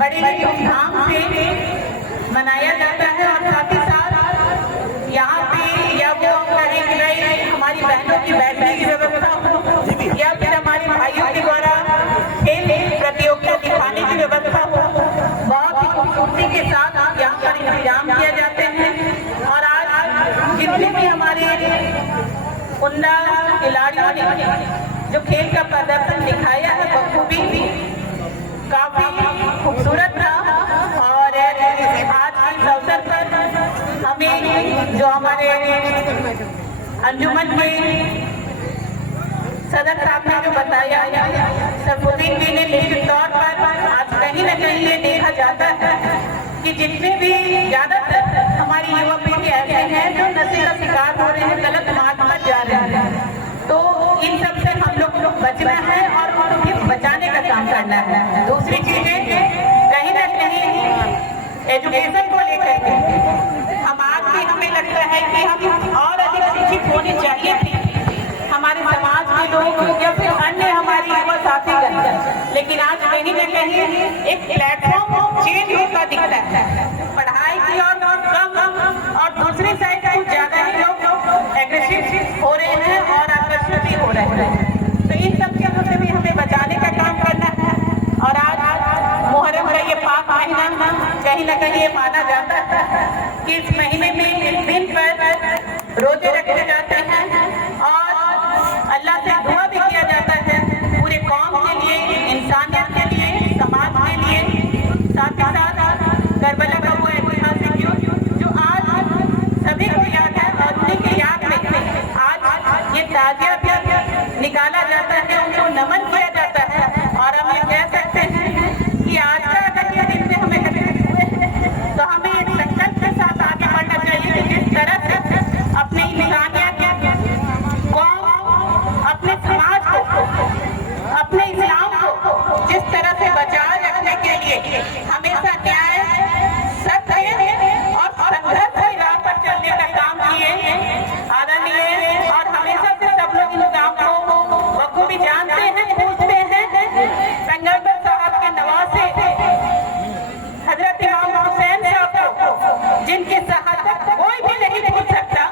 बड़ी धूमधाम से मनाया जाता है और साथ ही साथ यहाँ पे या वो करें हमारी बहनों की बैठने की व्यवस्था हो या फिर हमारे भाइयों के द्वारा खेल प्रतियोगिता दिखाने की व्यवस्था हो, बहुत ही खूबसूरती के साथ यहाँ पर इंतजाम किया जाते हैं। और आज जितने भी हमारे उन्दा खिलाड़ियों ने जो खेल का प्रदर्शन दिखाया है बखूबी काफी खूबसूरत था। और आज के इस अवसर पर हमें जो हमारे अंजुमन के सदर साहब ने जो बताया, सरफुद्दीन जी ने निश्चित तौर पर आज कहीं न कहीं ये देखा जाता है कि जितने भी ज्यादातर हमारी युवा पीढ़ी ऐसे हैं जो नशे का शिकार हो रहे हैं, गलत मार्ग पर जा रहे हैं, तो इन सब से हम लोग को बचना है और उन्हें बचाने का काम करना है। दूसरी चीजें कहीं न कहीं एजुकेशन को लेकर के हम आज भी हमें लगता है कि हम और अधिक शिक्षित होने चाहिए थे, हमारे समाज के लोग या फिर अन्य हमारी युवा साथीगण, लेकिन आज कहीं न कहीं एक प्लेटफॉर्म चेंज होता दिखता है। पढ़ाई की और कम और दूसरी साइड कुछ ज्यादा ही लोग एग्रेसिव हो रहे हैं और आकर्षित भी हो रहे हैं। तो इन सब चीजों से भी हमें बचाने का काम करना है। और आज मुहर्रम का ये पाक महीना कहीं न कहीं ये माना जाता है कि इस महीने में इस दिन पर रोजे रखे जाते हैं और अल्लाह से दुआ भी किया जाता है पूरे कौम के लिए, इंसानियत के लिए, समाज के लिए। साथ ही साथ करबला का वो ऐतिहासिक युद्ध जो आज सभी को याद है और उन्हीं की याद में आज ये ताजिया भी निकाला जाता है, उनको नमन किया जाता है। और हम ये कह सकते हैं कि आज का अगर ये दिन से हमें कभी हुए हैं तो हमें एक संकल्प के साथ आगे बढ़ना चाहिए कि जिस तरह से अपने इंसानियत कौम, अपने समाज को, अपने इस्लाम को जिस तरह से बचाए रखने के लिए हमेशा न्याय, सत्य और संघर्ष की राह पर चलने का काम किए आदरणीय। और हमेशा से सब लोग इन काम को बखूबी जानते हैं, पूछते हैं। संगम साहब के नवासे हजरत इमाम हुसैन साहब को जिनकी शहादत कोई भी नहीं भूल सकता,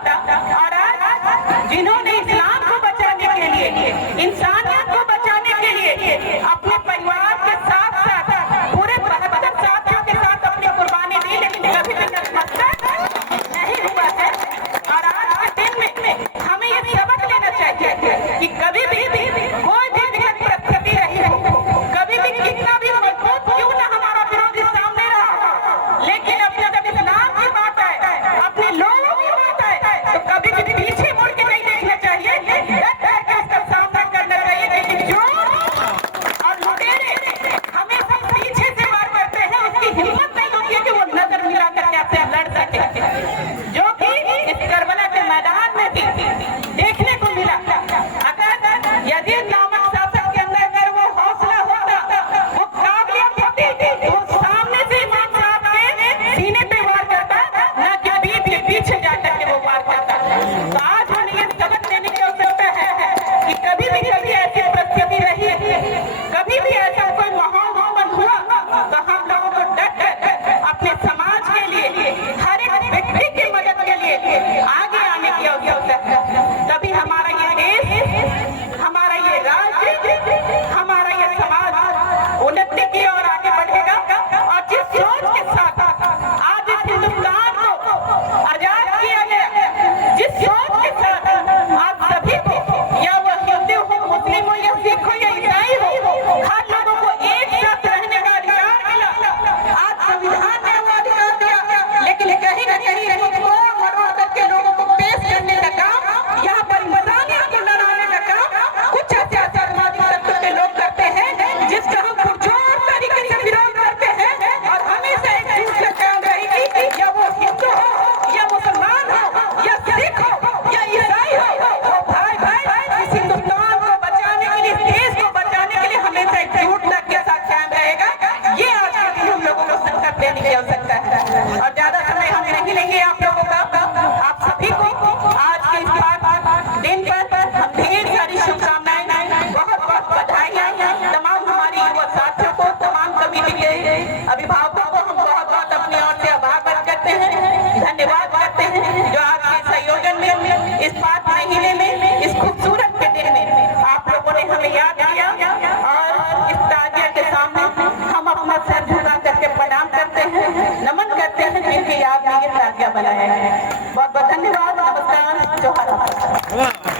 और आज जिन्होंने इस्लाम को बचाने के लिए, इंसानियत को बचाने के लिए अपने परिवार के साथ साथ पूरे 72 साथियों के साथ अपनी कुर्बानी दी, लेकिन कभी भी नतमस्तक नहीं हुआ है। और आज के दिन में हमें ये सबक लेना चाहिए कि कभी भी कोई भी विकट परिस्थिति रही हो, कभी भी कितना भी मजबूत क्यों न हमारा विरोधी सामने रहा, लेकिन अपने जब इस्लाम की बात है, अपने लोगों की बात है, तो कभी भी पीछे मुड़ के नहीं देखना चाहिए, इसका सामना करना चाहिए। लेकिन जो और लुटेरे हमेशा पीछे से वार करते हैं, उसकी हिम्मत नहीं होती है कि वो नजर मिला करके आपसे लड़ सके, जो कि इस करबला के मैदान में भी देखने को मिला। अगर यजीद नामक शासक के अंदर अगर वो हौसला होता, वो काबिलियत होती, वो सामने से इमाम साहब के सीने पे वार करता, ना कि पीछे जाकर के वो वार करता। तो आज हमें ये सबक देने की आवश्यकता है कि कभी भी ऐसी परिस्थिति रही, कभी भी ऐसा कोई माहौल हुआ, तो हम लोगों को डट अपने समाज के लिए, हर एक व्यक्ति की मदद के लिए आगे आने की आवश्यकता है। तभी हमारा ये देश, हमारा ये राज्य, हमारा ये समाज उन्नति की ओर आगे बढ़ेगा। और जिस सोच के साथ आज इस हिंदुस्तान को आजाद किया गया, जिस सोच के साथ आप सभी को, या वो हिंदू हो, मुस्लिम हो, या सिख हो, या ईसाई हो, हर लोगों को एक साथ रहने का अधिकार मिला। आज संविधान ने वो अधिकार दिया, लेकिन कहीं न कहीं मरोड़ के लोगों को पेश करने का काम, यहाँ पर इंसानियत को लड़ाने का काम कुछ अत्याचारवादी तत्व के लोग करते हैं, जिसका हम पुरजोर तरीके से विरोध करते हैं। और हमेशा एक चीज का ख्याल रहेगी, या वो हिंदू हो, या मुसलमान हो, या सिख हो, या ईसाई हो, भाई इस हिंदुस्तान को बचाने के लिए, देश को बचाने के लिए हमेशा एकजुटता के साथ कायम रहेगा। ये आज के दिन हम लोगों को संकल्प लेने की आवश्यकता है। और ज्यादा समय हम नहीं लेंगे आप लोगों का। आप सभी को आज के इस दिन पर हम ढेर सारी शुभकामनाएं, बहुत बहुत बधाई। तमाम हमारी युवा साथियों को, तमाम कमेटी के जिनकी याद में ये ताजिया बनाया है। बहुत बहुत धन्यवाद, नमस्कार, जोहार।